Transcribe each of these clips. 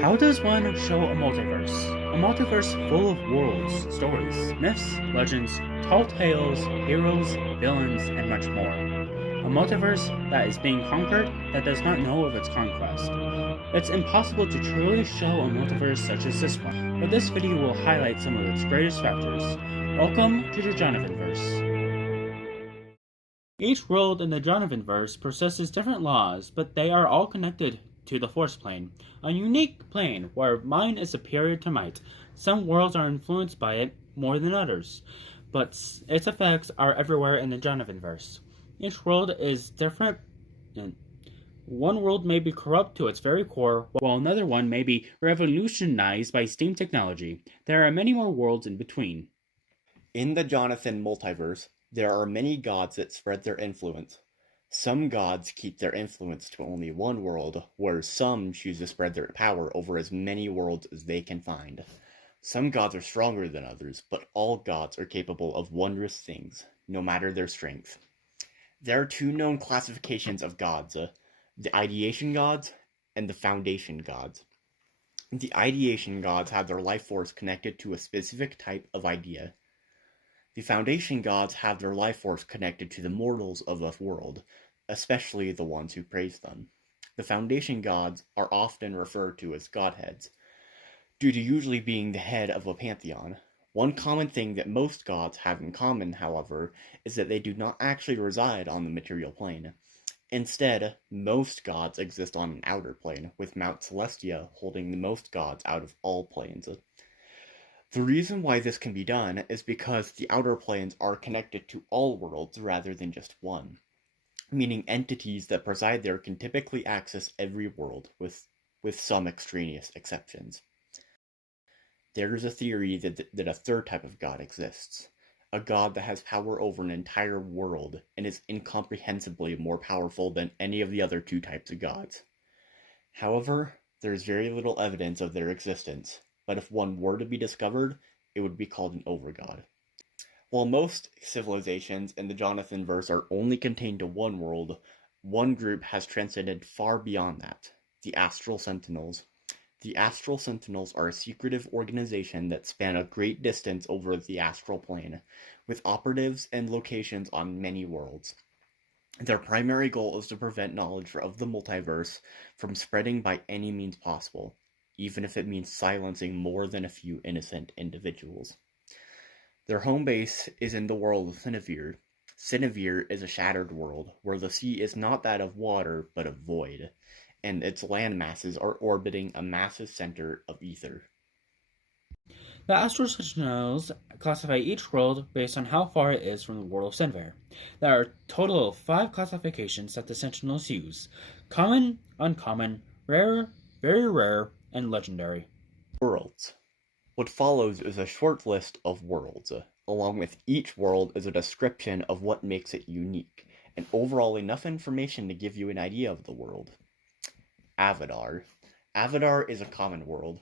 How does one show a multiverse? A multiverse full of worlds, stories, myths, legends, tall tales, heroes, villains, and much more. A multiverse that is being conquered that does not know of its conquest. It's impossible to truly show a multiverse such as this one, but this video will highlight some of its greatest factors. Welcome to the Jonathanverse. Each world in the Jonathanverse possesses different laws, but they are all connected to the Force plane, a unique plane where mind is superior to might. Some worlds are influenced by it more than others, but its effects are everywhere in the Jonathanverse. Each world is different. One world may be corrupt to its very core, while another one may be revolutionized by steam technology. There are many more worlds in between. In the Jonathan multiverse, there are many gods that spread their influence. Some gods keep their influence to only one world, whereas some choose to spread their power over as many worlds as they can find. Some gods are stronger than others, but all gods are capable of wondrous things, no matter their strength. There are two known classifications of gods, the ideation gods and the foundation gods. The ideation gods have their life force connected to a specific type of idea. The foundation gods have their life force connected to the mortals of a world, especially the ones who praise them. The foundation gods are often referred to as godheads, due to usually being the head of a pantheon. One common thing that most gods have in common, however, is that they do not actually reside on the material plane. Instead, most gods exist on an outer plane, with Mount Celestia holding the most gods out of all planes. The reason why this can be done is because the outer planes are connected to all worlds rather than just one, meaning entities that preside there can typically access every world, with some extraneous exceptions. There is a theory that a third type of god exists, a god that has power over an entire world and is incomprehensibly more powerful than any of the other two types of gods. However, there is very little evidence of their existence, but if one were to be discovered, it would be called an overgod. While most civilizations in the Jonathanverse are only contained to one world, one group has transcended far beyond that, the Astral Sentinels. The Astral Sentinels are a secretive organization that span a great distance over the astral plane, with operatives and locations on many worlds. Their primary goal is to prevent knowledge of the multiverse from spreading by any means possible, even if it means silencing more than a few innocent individuals. Their home base is in the world of Sinevere. Sinevere is a shattered world, where the sea is not that of water, but of void, and its land masses are orbiting a massive center of ether. The Astral Sentinels classify each world based on how far it is from the world of Sinevere. There are a total of 5 classifications that the Sentinels use: common, uncommon, rare, very rare, and legendary. Worlds. What follows is a short list of worlds. Along with each world is a description of what makes it unique, and overall enough information to give you an idea of the world. Avidar. Avidar is a common world.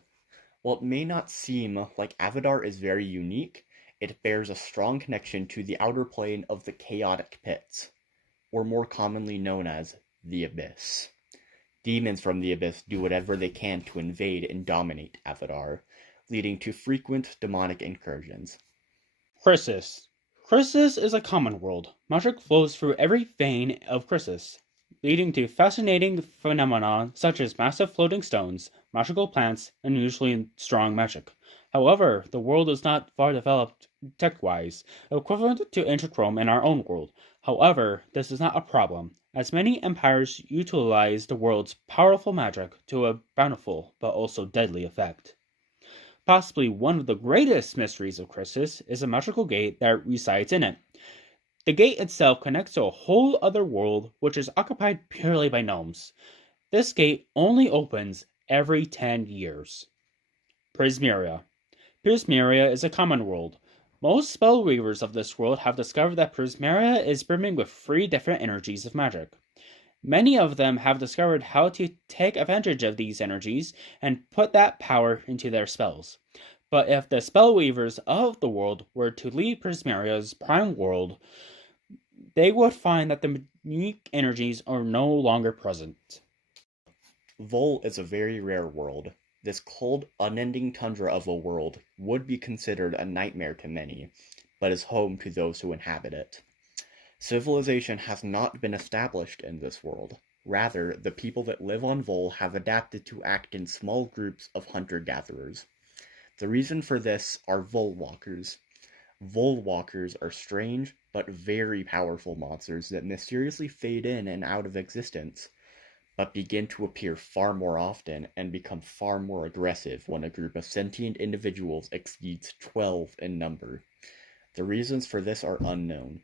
While it may not seem like Avidar is very unique, it bears a strong connection to the outer plane of the chaotic pits, or more commonly known as the Abyss. Demons from the Abyss do whatever they can to invade and dominate Avidar, leading to frequent demonic incursions. Chrysis. Chrysis is a common world. Magic flows through every vein of Chrysis, leading to fascinating phenomena such as massive floating stones, magical plants, and usually strong magic. However, the world is not far developed tech-wise, equivalent to ancient Rome and our own world. However, this is not a problem, as many empires utilize the world's powerful magic to a bountiful but also deadly effect. Possibly one of the greatest mysteries of Chrysis is a magical gate that resides in it. The gate itself connects to a whole other world which is occupied purely by gnomes. This gate only opens every 10 years. Prismeria. Prismeria is a common world. Most spellweavers of this world have discovered that Prismeria is brimming with 3 different energies of magic. Many of them have discovered how to take advantage of these energies and put that power into their spells. But if the spellweavers of the world were to leave Prismeria's prime world, they would find that the unique energies are no longer present. Vol is a very rare world. This cold, unending tundra of a world would be considered a nightmare to many, but is home to those who inhabit it. Civilization has not been established in this world. Rather, the people that live on Vol have adapted to act in small groups of hunter-gatherers. The reason for this are Volwalkers. Volwalkers are strange but very powerful monsters that mysteriously fade in and out of existence, but begin to appear far more often and become far more aggressive when a group of sentient individuals exceeds 12 in number. The reasons for this are unknown.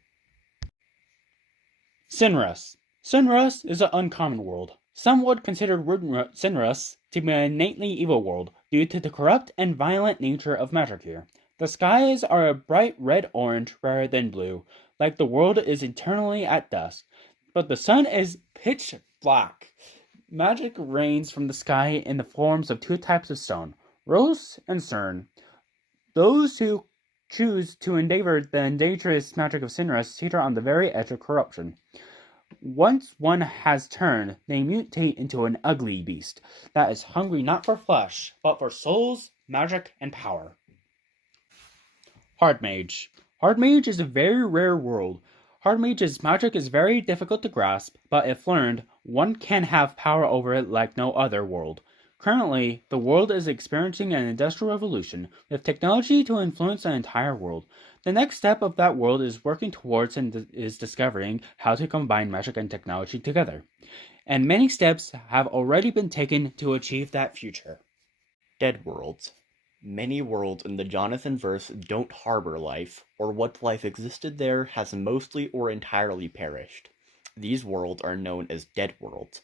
Sinrus. Sinrus is an uncommon world. Some would consider Sinrus to be an innately evil world due to the corrupt and violent nature of magic here. The skies are a bright red-orange rather than blue, like the world is eternally at dusk, but the sun is pitch black. Magic rains from the sky in the forms of two types of stone, rose and cern. Those who choose to endeavor the dangerous magic of Sinrus teeter on the very edge of corruption. Once one has turned, they mutate into an ugly beast that is hungry not for flesh, but for souls, magic, and power. Hardmage. Hardmage is a very rare world. Hardmage's magic is very difficult to grasp, but if learned, one can have power over it like no other world. Currently, the world is experiencing an industrial revolution, with technology to influence the entire world. The next step of that world is working towards and is discovering how to combine magic and technology together. And many steps have already been taken to achieve that future. Dead worlds. Many worlds in the Jonathan-verse don't harbor life, or what life existed there has mostly or entirely perished. These worlds are known as dead worlds.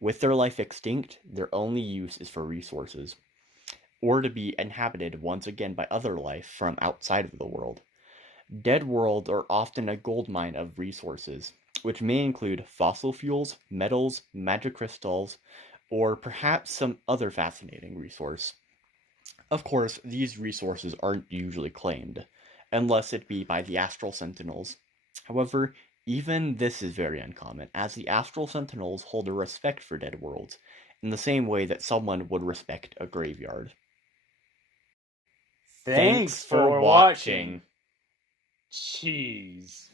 With their life extinct, their only use is for resources, or to be inhabited once again by other life from outside of the world. Dead worlds are often a goldmine of resources, which may include fossil fuels, metals, magic crystals, or perhaps some other fascinating resource. Of course, these resources aren't usually claimed, unless it be by the Astral Sentinels. However, even this is very uncommon, as the Astral Sentinels hold a respect for dead worlds, in the same way that someone would respect a graveyard. Thanks for watching. Cheese.